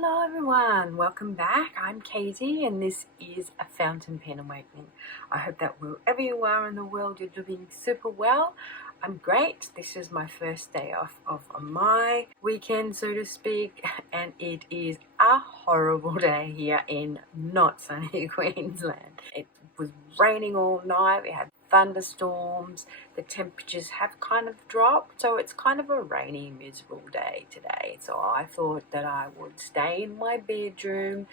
Hello everyone, welcome back. I'm Katie and this is a fountain pen awakening. I hope that wherever you are in the world you're doing super well. I'm great. This is my first day off of my weekend, so to speak, and it is a horrible day here in not sunny Queensland. It was raining all night. We had thunderstorms. The temperatures have kind of dropped, so it's kind of a rainy, miserable day today. So I thought that I would stay in my bedroom,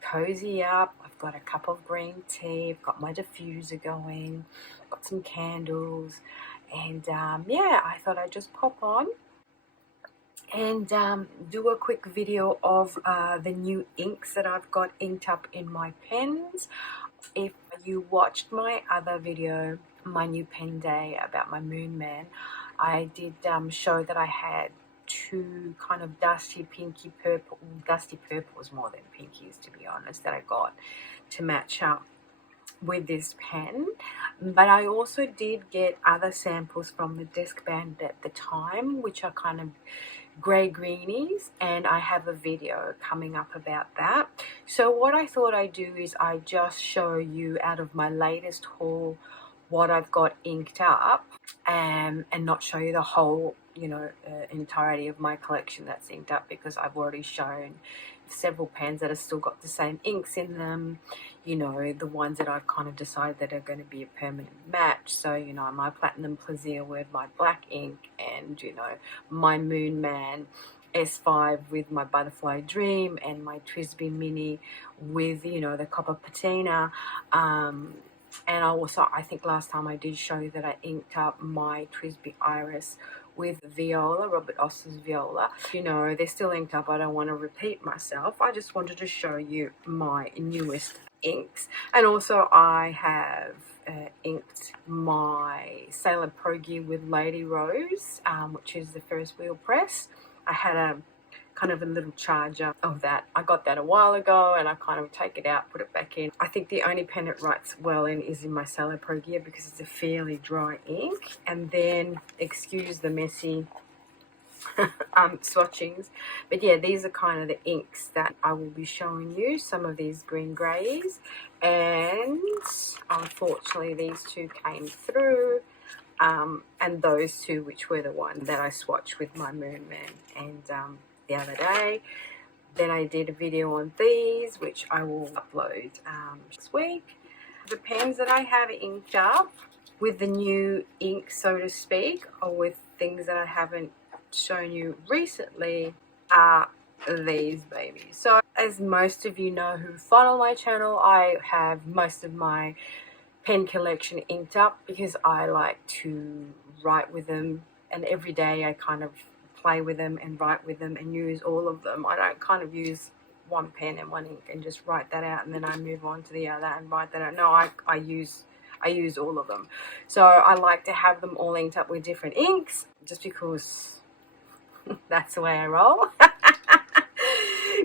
cozy up. I've got a cup of green tea, I've got my diffuser going, I've got some candles, and yeah, I thought I'd just pop on and do a quick video of the new inks that I've got inked up in my pens. If you watched my other video, my new pen day about my Moon Man, I did show that I had two kind of dusty pinky purple, dusty purples more than pinkies to be honest, that I got to match up with this pen. But I also did get other samples from the Desk Bandit at the time, which are kind of grey greenies, and I have a video coming up about that. So what I thought I'd do is I just show you out of my latest haul what I've got inked up, and not show you the whole entirety of my collection that's inked up, because I've already shown several pens that have still got the same inks in them, the ones that I've kind of decided that are going to be a permanent match. So my Platinum Plaisir with my black ink, and my Moon Man S5 with my Butterfly Dream, and my Twisby Mini with the copper patina. And I think last time I did show you that I inked up my Twisby Iris with Viola, Robert Osler's Viola. They're still inked up. I don't want to repeat myself. I just wanted to show you my newest inks. And also I have inked my Sailor Pro Gear with Lady Rose, which is the first wheel press. I had a kind of a little charger of that. I got that a while ago and I kind of take it out, put it back in. I think the only pen it writes well in is in my Sailor Pro Gear, because it's a fairly dry ink. And then, excuse the messy swatchings, but yeah, these are kind of the inks that I will be showing you. Some of these green greys, and unfortunately these two came through, and those two, which were the one that I swatched with my Moon Man and the other day. Then I did a video on these, which I will upload next week. The pens that I have inked up with the new ink, so to speak, or with things that I haven't shown you recently, are these babies. So as most of you know who follow my channel, I have most of my pen collection inked up because I like to write with them, and every day I kind of play with them and write with them and use all of them. I don't kind of use one pen and one ink and just write that out and then I move on to the other and write that out. No, I use all of them. So I like to have them all inked up with different inks, just because that's the way I roll.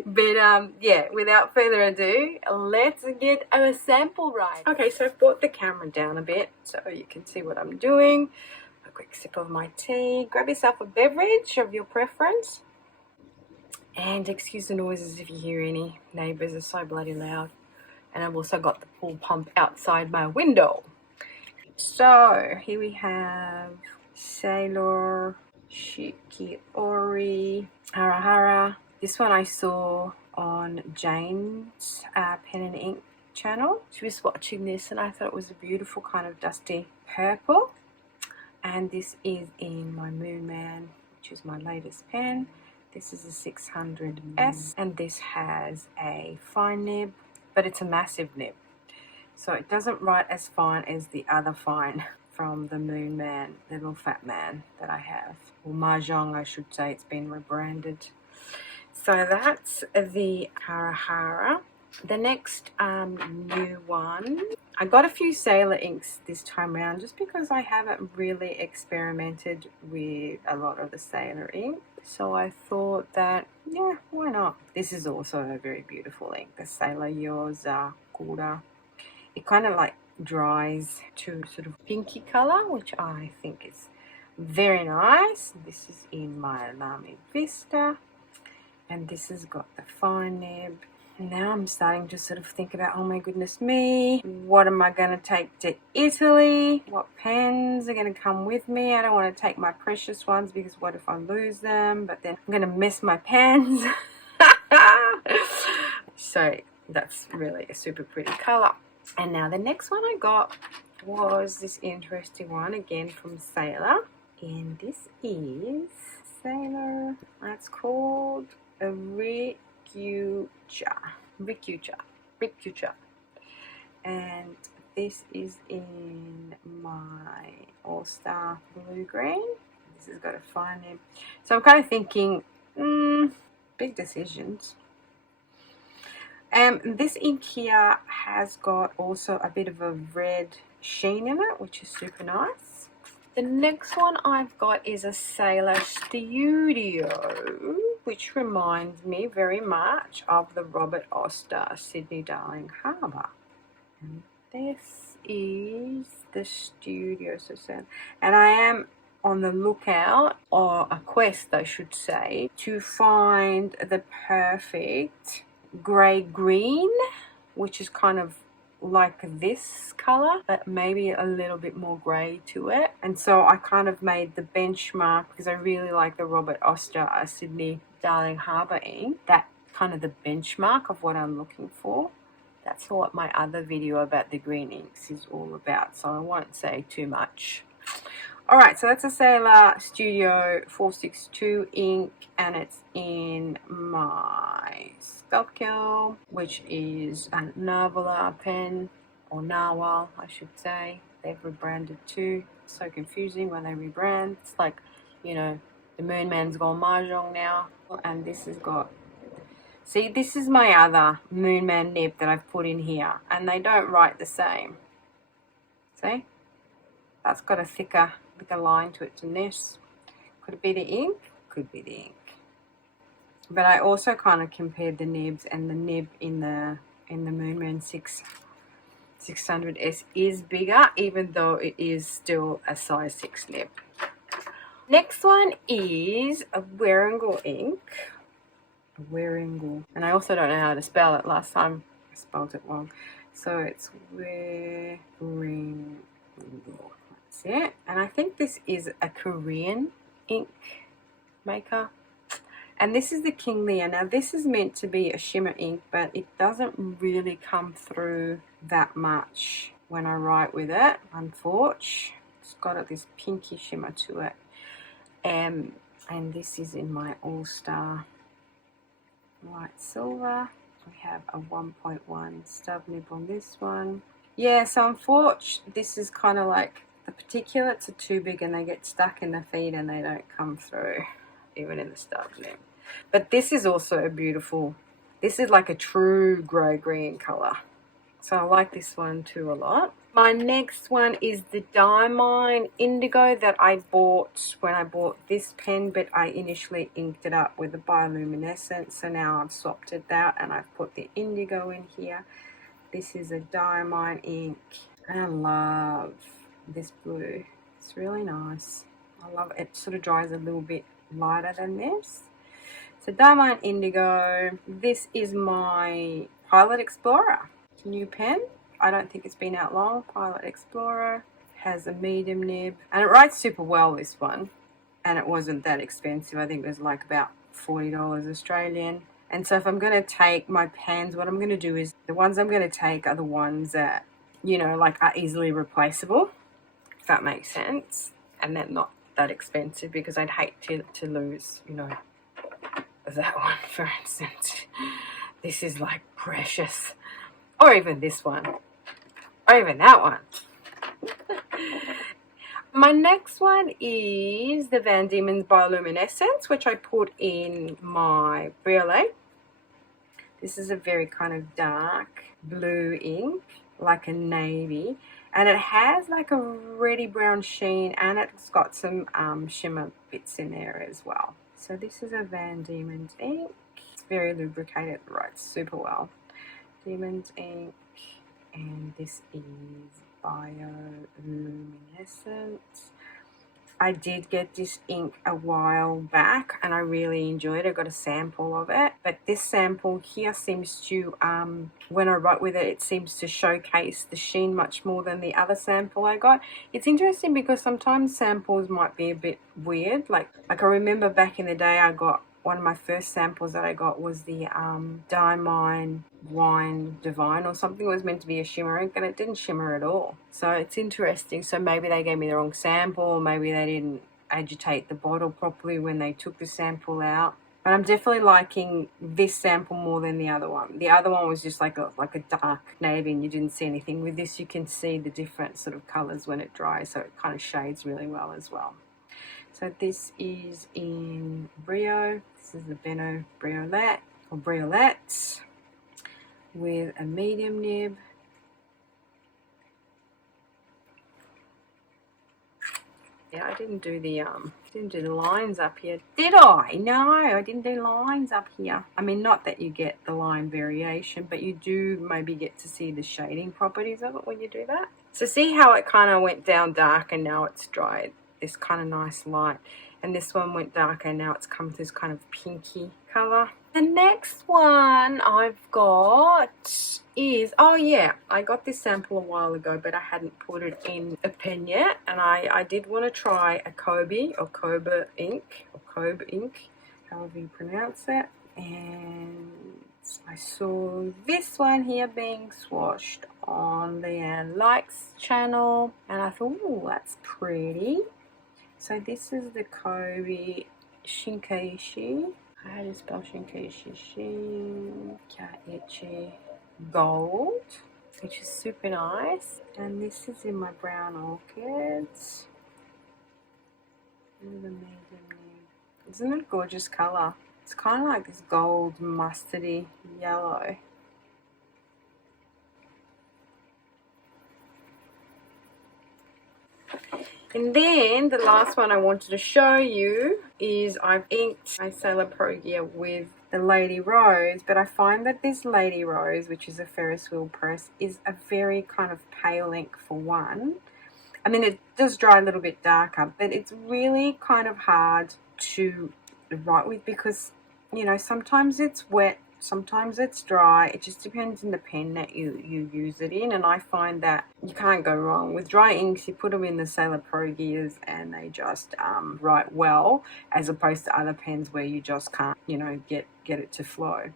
But yeah, without further ado, let's get a sample right. Okay, so I've brought the camera down a bit so you can see what I'm doing. A quick sip of my tea. Grab yourself a beverage of your preference. And excuse the noises if you hear any. Neighbours are so bloody loud. And I've also got the pool pump outside my window. So here we have Sailor Shikiori Harahara. This one I saw on Jane's Pen and Ink channel. She was watching this and I thought it was a beautiful kind of dusty purple. And this is in my Moon Man, which is my latest pen. This is a 600S, and this has a fine nib, but it's a massive nib. So it doesn't write as fine as the other fine from the Moon Man, the little fat man that I have. Or Mahjong, I should say. It's been rebranded. So that's the Harahara. The next new one, I got a few Sailor inks this time around just because I haven't really experimented with a lot of the Sailor ink. So I thought that, yeah, why not? This is also a very beautiful ink, the Sailor Yoza Kura. It kind of like dries to sort of pinky color, which I think is very nice. This is in my Lamy Vista. And this has got the fine nib. And now I'm starting to sort of think about, oh my goodness me, what am I going to take to Italy? What pens are going to come with me? I don't want to take my precious ones because what if I lose them? But then I'm going to miss my pens. So that's really a super pretty colour. And now the next one I got was this interesting one, again from Sailor. And this is Sailor. That's called a Rikyucha. And this is in my All-Star Blue Green. This has got a fine nib. So I'm kind of thinking, big decisions. This ink here has got also a bit of a red sheen in it, which is super nice. The next one I've got is a Sailor Studio, which reminds me very much of the Robert Oster Sydney Darling Harbour. And this is the Studio, and I am on the lookout, or a quest I should say, to find the perfect grey green, which is kind of like this color but maybe a little bit more grey to it. And so I kind of made the benchmark, because I really like the Robert Oster Sydney Darling Harbour ink, that kind of the benchmark of what I'm looking for. That's what my other video about the green inks is all about, so I won't say too much. Alright, so that's a Sailor Studio 462 ink, and it's in my Sculpture, which is a Narwhal pen, or Narwhal I should say. They've rebranded too. It's so confusing when they rebrand. It's like, you know, the Moon Man's gone Mahjong now. And this has got, see, this is my other Moon Man nib that I've put in here, and they don't write the same. See? That's got a thicker line to it than this. Could it be the ink? Could be the ink. But I also kind of compared the nibs, and the nib in the Moonman 600S is bigger, even though it is still a size 6 nib. Next one is a Warringal ink. Warringal. And I also don't know how to spell it. Last time I spelled it wrong. So it's Warringal. That's it. And I think this is a Korean ink maker. And this is the King Lear. Now this is meant to be a shimmer ink, but it doesn't really come through that much when I write with it, unfortunately. It's got this pinky shimmer to it. And this is in my All-Star Light Silver. We have a 1.1 stub nib on this one. Yeah, so unfortunately, this is kind of like the particulates are too big and they get stuck in the feed and they don't come through, even in the stub nib. But this is also a beautiful, this is like a true grey-green colour. So I like this one too a lot. My next one is the Diamine Indigo that I bought when I bought this pen, but I initially inked it up with the bioluminescent. So now I've swapped it out and I've put the indigo in here. This is a Diamine ink, and I love this blue. It's really nice. I love it. It sort of dries a little bit lighter than this. So Diamine Indigo. This is my Pilot Explorer new pen. I don't think it's been out long. Pilot Explorer has a medium nib, and it writes super well, this one, and it wasn't that expensive. I think it was like about $40 Australian. And so if I'm going to take my pens, what I'm going to do is, the ones I'm going to take are the ones that, you know, like are easily replaceable, if that makes sense, and they're not that expensive, because I'd hate to lose, you know, that one, for instance. This is like precious. Or even this one. Or even that one. My next one is the Van Diemen's Bioluminescence, which I put in my Briolet. This is a very kind of dark blue ink, like a navy. And it has like a reddy brown sheen, and it's got some shimmer bits in there as well. So this is a Van Diemen's ink. It's very lubricated, it writes super well. Diemen's ink, and this is bioluminescent. I did get this ink a while back and I really enjoyed it. I got a sample of it, but this sample here seems to, when I write with it, it seems to showcase the sheen much more than the other sample I got. It's interesting because sometimes samples might be a bit weird. Like I remember back in the day I got one of my first samples that I got was the Diamine Wine Divine or something. It was meant to be a shimmer ink and it didn't shimmer at all. So it's interesting. So maybe they gave me the wrong sample, or maybe they didn't agitate the bottle properly when they took the sample out. But I'm definitely liking this sample more than the other one. The other one was just like a dark navy and you didn't see anything. With this you can see the different sort of colours when it dries, so it kind of shades really well as well. So this is in Brio. This is the Benno Briolette or Briolette with a medium nib. Yeah, I didn't do the lines up here, did I? No, I didn't do lines up here. I mean, not that you get the line variation, but you do maybe get to see the shading properties of it when you do that. So see how it kind of went down dark and now it's dried. This kind of nice light, and this one went darker and now it's come to this kind of pinky color. The next one I've got is, oh yeah, I got this sample a while ago but I hadn't put it in a pen yet, and I did want to try a Kobe or Kobe ink or Kobe ink, however you pronounce it, and I saw this one here being swatched on Leanne Likes channel and I thought, oh, that's pretty. So this is the Kobe Shinkaishi. How do you spell Shinkaishi? Shinkaichi Gold, which is super nice. And this is in my brown orchids. Isn't it a gorgeous colour? It's kind of like this gold mustardy yellow. And then the last one I wanted to show you is I've inked my Sailor Progia with the Lady Rose, but I find that this Lady Rose, which is a Ferris wheel press, is a very kind of pale ink for one. I mean, it does dry a little bit darker, but it's really kind of hard to write with because, you know, sometimes it's wet, sometimes it's dry. It just depends on the pen that you use it in, and I find that you can't go wrong with dry inks. You put them in the Sailor Progias and they just write well, as opposed to other pens where you just can't, you know, get it to flow.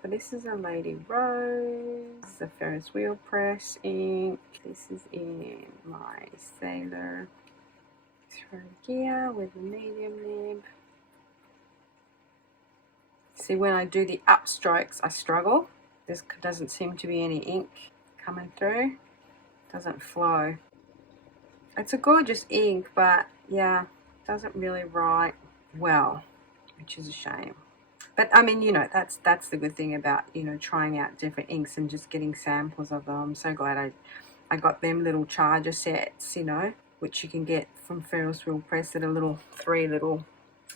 So this is a Lady Rose, this is a Ferris wheel press ink. This is in my Sailor Progia with a medium nib. See, when I do the upstrokes, I struggle. There doesn't seem to be any ink coming through. It doesn't flow. It's a gorgeous ink, but yeah, it doesn't really write well, which is a shame. But I mean, you know, that's the good thing about, you know, trying out different inks and just getting samples of them. I'm so glad I got them little charger sets, you know, which you can get from Ferris Wheel Press, that are 3 little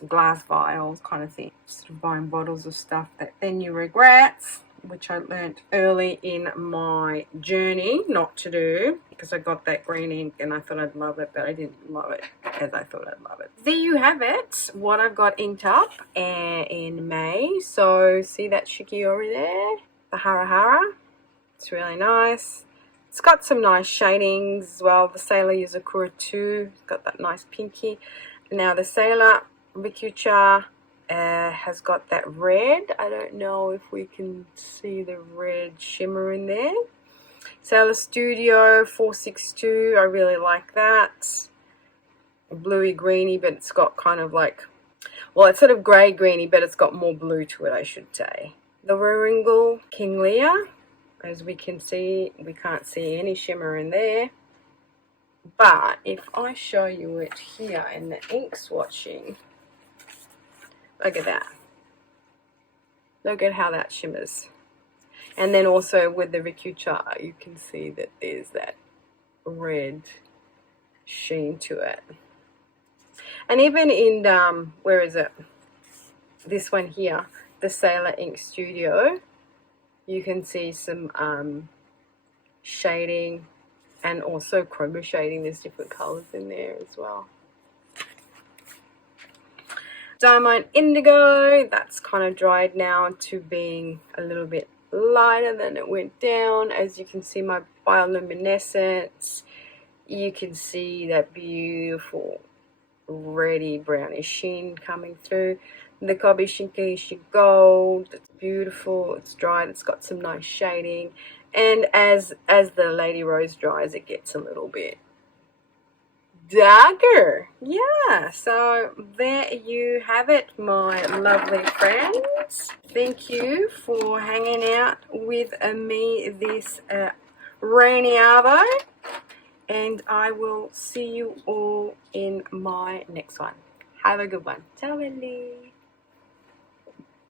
glass vials kind of thing. Sort of buying bottles of stuff that then you regret, which I learnt early in my journey not to do, because I got that green ink and I thought I'd love it, but I didn't love it as I thought I'd love it. There you have it, what I've got inked up in May. So see that Shikiori there, the Hara Hara, it's really nice. It's got some nice shadings as well. The Sailor Yuzakura too, it's got that nice pinky. Now the Sailor Rikucha has got that red. I don't know if we can see the red shimmer in there. Sailor Studio 462, I really like that. Bluey greeny, but it's got kind of like, well, it's sort of grey greeny, but it's got more blue to it, I should say. The Waringal King Lear, as we can see, we can't see any shimmer in there. But if I show you it here in the ink swatching, look at that. Look at how that shimmers. And then also with the Rikucha, you can see that there's that red sheen to it. And even in, where is it? This one here, the Sailor Ink Studio, you can see some shading and also chroma shading. There's different colors in there as well. Diamond Indigo, that's kind of dried now to being a little bit lighter than it went down. As you can see, my bioluminescence, you can see that beautiful reddy brownish sheen coming through. The Kobishinkishi Gold, it's beautiful, it's dried, it's got some nice shading, and as the Lady Rose dries, it gets a little bit darker. Yeah, so there you have it, my lovely friends. Thank you for hanging out with me this rainy arvo, and I will see you all in my next one. Have a good one. Ciao, Wendy.